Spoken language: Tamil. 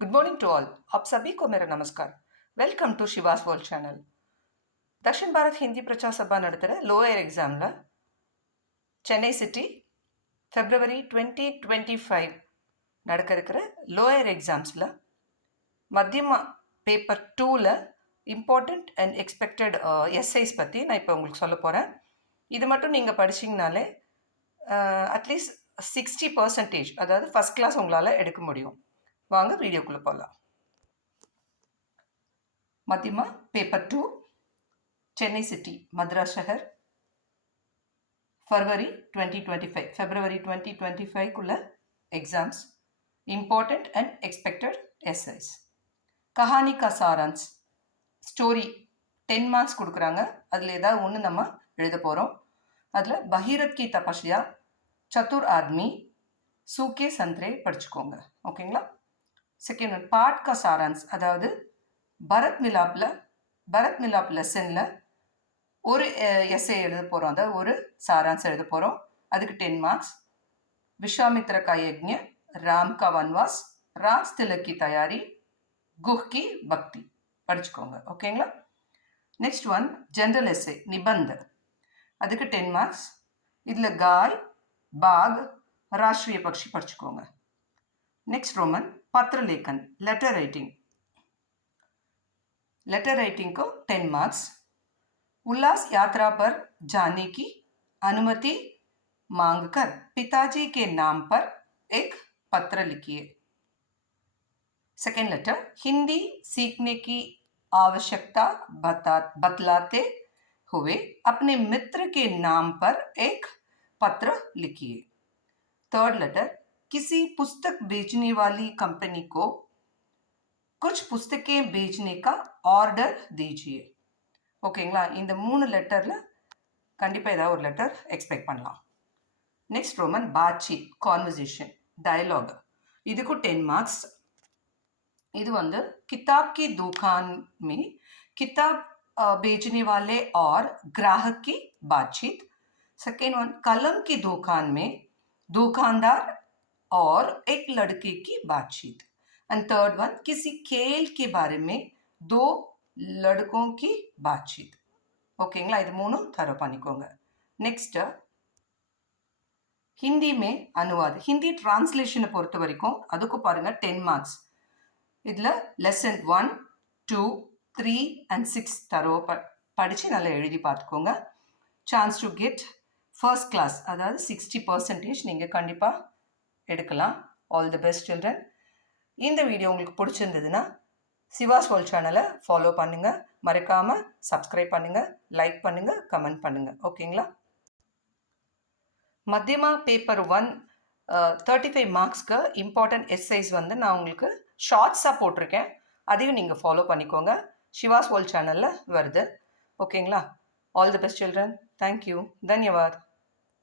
Good morning to all. आप सभी को मेरा नमस्कार। Welcome to Shivas world channel. Dakshina Bharat Hindi Prachar Sabha नडुत्तर lower exam Chennai city February 2025 நடக்கிற லோயர் எக்ஸாம்ஸில் மத்தியமா பேப்பர் 2ல் இம்பார்ட்டண்ட் அண்ட் எக்ஸ்பெக்டட் எஸ்ஐஸ் பற்றி நான் இப்போ உங்களுக்கு சொல்ல போகிறேன். இது மட்டும் நீங்கள் படிச்சிங்கனாலே அட்லீஸ்ட் 60% அதாவது ஃபஸ்ட் கிளாஸ் உங்களால் எடுக்க முடியும். வாங்க வீடியோக்குள்ளே போகலாம். मध्यमा पेपर 2 चेन्नई सिटी मद्रास शहर फरवरी 2025 फेब्रुवरी 2025 कुள்ள exams important and expected essays कहानी का सारांश स्टोरी 10 मार्क्स கொடுக்குறாங்க. அதில் ஏதாவது ஒன்று நம்ம எழுத போகிறோம். அதில் பகீரத் की तपस्या चतुर आदमी सूखे संतरे படிச்சுக்கோங்க. ஓகேங்களா? செகண்ட் ஒன் பாட் का सारांश அதாவது பரத் மிலாப் லெசனில் ஒரு எஸ்ஏ எழுத போகிறோம், அதாவது ஒரு சாராம்சம் எழுத போகிறோம். அதுக்கு 10 மார்க்ஸ். विश्वामित्र का यज्ञ, राम का वनवास, राज तिलक की तैयारी, गुह की भक्ति படிச்சுக்கோங்க. ஓகேங்களா? நெக்ஸ்ட் ஒன் ஜென்ரல் எஸ்ஏ நிபந்த, அதுக்கு 10 மார்க்ஸ். இதில் காய், பாக், ராஷ்ட்ரிய பக்ஷி படிச்சுக்கோங்க. நெக்ஸ்ட் ரோமன் பத்ரலேखन लेटर राइटिंग को 10 मार्क्स. उल्लास यात्रा पर जाने की अनुमति मांगकर पिताजी के नाम पर एक पत्र लिखिए. सेकेंड लेटर हिंदी सीखने की आवश्यकता बतलाते हुए अपने मित्र के नाम पर एक पत्र लिखिए. थर्ड लेटर किसी पुस्तक बेचने वाली कंपनी को कुछ पुस्तकें बेचने का ஆர்டர் दीजिए. ஓகேங்களா? இந்த 3 லெட்டரில் கண்டிப்பாக ஏதாவது ஒரு லெட்டர் எக்ஸ்பெக்ட் பண்ணலாம். நெக்ஸ்ட் ரோமன் பாட்சீட் கான்வர்சேஷன் டயலாக், இதுக்கும் 10 மார்க்ஸ். இது வந்து किताब की दुकान में किताब बेचने वाले और ग्राहक की बातचीत. सेकेंड वन कलम की दुकान में दुकानदार और एक लड़के की बातचीत. एंड थर्ड वन किसी खेल के बारे में 2 लड़कों की बातचीत. ஓகேங்களா? இது 3 தரவு பண்ணிக்கோங்க. நெக்ஸ்ட் ஹிந்தி மே அனுவாத், ஹிந்தி டிரான்ஸ்லேஷனை பொறுத்த வரைக்கும் அதுக்கு பாருங்க 10 மார்க்ஸ். இதில் லெசன் 1, 2, 3 and 6 தரவு படித்து நல்லா எழுதி பார்த்துக்கோங்க. Chance to get first class, அதாவது 60% நீங்கள் கண்டிப்பாக எடுக்கலாம். All the best children. இந்த வீடியோ உங்களுக்கு பிடிச்சிருந்ததுன்னா சிவாஸ் வேர்ல்ட் சேனலை ஃபாலோ பண்ணுங்கள், மறக்காமல் சப்ஸ்கிரைப் பண்ணுங்கள், லைக் பண்ணுங்கள், கமெண்ட் பண்ணுங்கள். ஓகேங்களா? மத்தியமா பேப்பர் 1 35 மார்க்ஸ்க்கு இம்பார்ட்டன்ட் எஸ்ஐஸ் வந்து நான் உங்களுக்கு ஷார்ட்ஸாக போட்டிருக்கேன். அதையும் நீங்கள் ஃபாலோ பண்ணிக்கோங்க. சிவாஸ் வேர்ல்ட் சேனலில் வருது. ஓகேங்களா? All the best children. Thank you. தன்யவாத்.